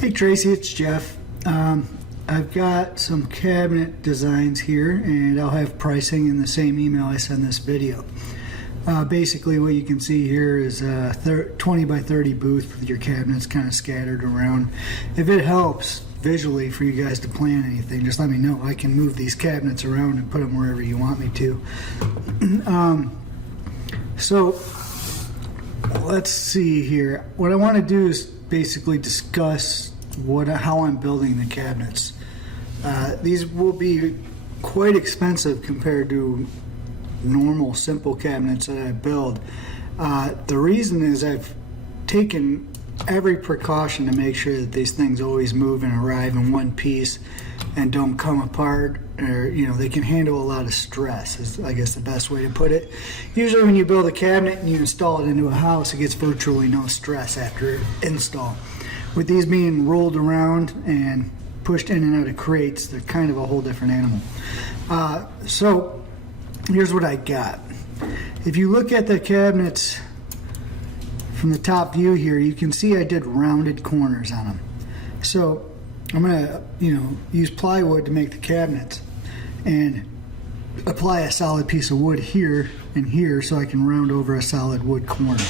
Hey Tracy, it's Jeff. I've got some cabinet designs here, and I'll have pricing in the same email I send this video. Basically what you can see here is a 20 by 30 booth with your cabinets kind of scattered around. If it helps visually for you guys to plan anything, just let me know. I can move these cabinets around and put them wherever you want me to. So let's see here. What I want to do is basically discuss how I'm building the cabinets. These will be quite expensive compared to normal simple cabinets that I build. The reason is I've taken every precaution to make sure that these things always move and arrive in one piece and don't come apart, or they can handle a lot of stress is I guess the best way to put it. Usually when you build a cabinet and you install it into a house, it gets virtually no stress after install. With these being rolled around and pushed in and out of crates, they're kind of a whole different animal. So here's what I got. If you look at the cabinets from the top view here, you can see I did rounded corners on them. So I'm gonna, use plywood to make the cabinets and apply a solid piece of wood here and here so I can round over a solid wood corner.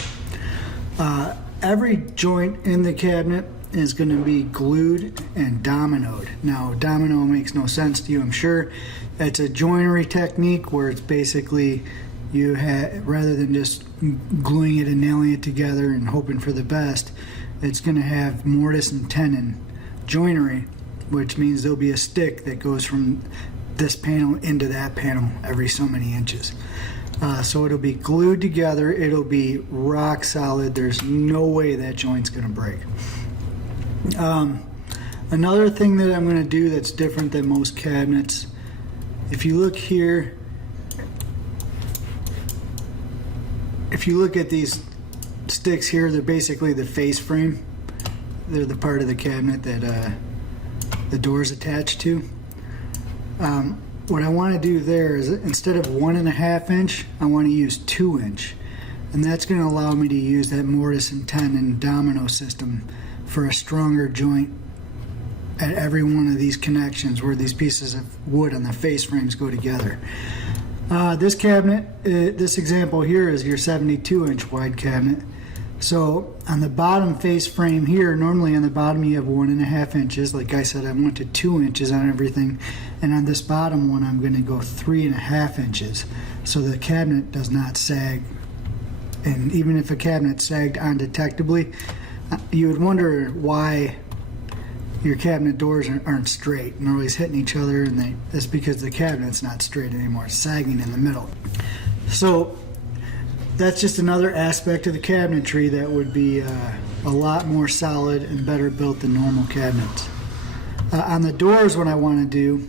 Every joint in the cabinet is going to be glued and dominoed. Now, domino makes no sense to you, I'm sure. It's a joinery technique where it's basically rather than just gluing it and nailing it together and hoping for the best, it's going to have mortise and tenon joinery, which means there'll be a stick that goes from this panel into that panel every so many inches. So it'll be glued together, it'll be rock solid, there's no way that joint's going to break. Another thing that I'm going to do that's different than most cabinets, if you look here, if you look at these sticks here, they're basically the face frame. They're the part of the cabinet that the door's attached to. What I want to do there is, instead of 1.5 inch, I want to use 2 inch. And that's going to allow me to use that mortise and tenon domino system for a stronger joint at every one of these connections where these pieces of wood on the face frames go together. This cabinet, this example here is your 72 inch wide cabinet. So on the bottom face frame here, normally on the bottom you have 1.5 inches. Like I said, I wanted 2 inches on everything. And on this bottom one, I'm going to go 3.5 inches. So the cabinet does not sag. And even if a cabinet sagged undetectably, you would wonder why your cabinet doors aren't straight and they're always hitting each other, and that's because the cabinet's not straight anymore. It's sagging in the middle. So that's just another aspect of the cabinetry that would be a lot more solid and better built than normal cabinets. On the doors, what I want to do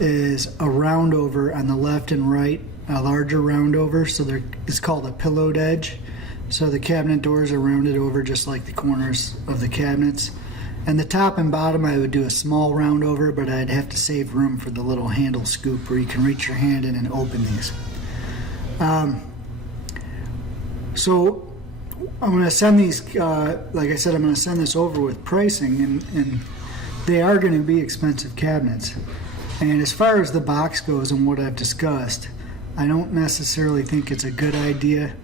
is a round over on the left and right, a larger round over, so it's called a pillowed edge. So the cabinet doors are rounded over just like the corners of the cabinets. And the top and bottom I would do a small round over, but I'd have to save room for the little handle scoop where you can reach your hand in and open these. So I'm going to send these, like I said, I'm going to send this over with pricing, and they are going to be expensive cabinets. And as far as the box goes and what I've discussed, I don't necessarily think it's a good idea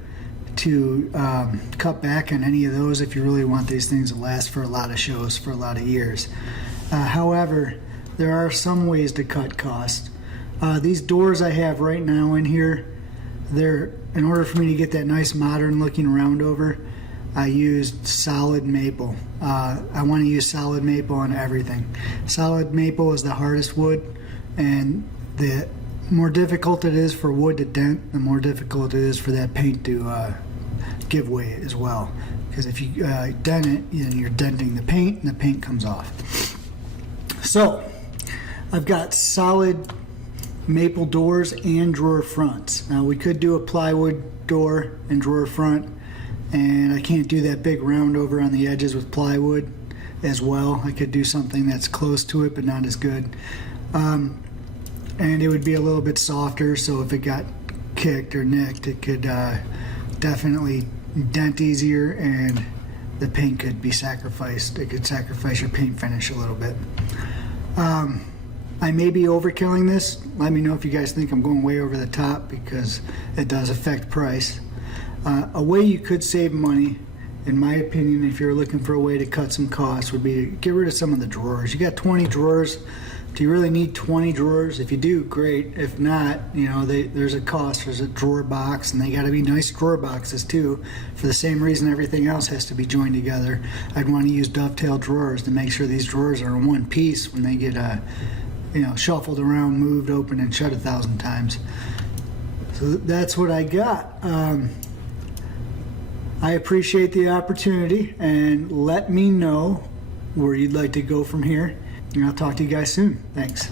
to cut back on any of those if you really want these things to last for a lot of shows for a lot of years. However, there are some ways to cut costs. These doors I have right now in here, in order for me to get that nice modern looking round over, I used solid maple. I want to use solid maple on everything. Solid maple is the hardest wood, and the more difficult it is for wood to dent, the more difficult it is for that paint to give way as well. Because if you dent it, you're denting the paint and the paint comes off. So I've got solid maple doors and drawer fronts. Now we could do a plywood door and drawer front, and I can't do that big round over on the edges with plywood as well. I could do something that's close to it but not as good. And it would be a little bit softer, so if it got kicked or nicked, it could definitely dent easier and the paint could be sacrificed. It could sacrifice your paint finish a little bit. I may be overkilling this. Let me know if you guys think I'm going way over the top, because it does affect price. A way you could save money, in my opinion, if you're looking for a way to cut some costs, would be to get rid of some of the drawers. You got 20 drawers. Do you really need 20 drawers? If you do, great. If not, you know, there's a cost. There's a drawer box, and they got to be nice drawer boxes too, for the same reason everything else has to be joined together. I'd want to use dovetail drawers to make sure these drawers are in one piece when they get you know, shuffled around, moved, open, and shut 1,000 times. So that's what I got. I appreciate the opportunity, and let me know where you'd like to go from here. And I'll talk to you guys soon. Thanks.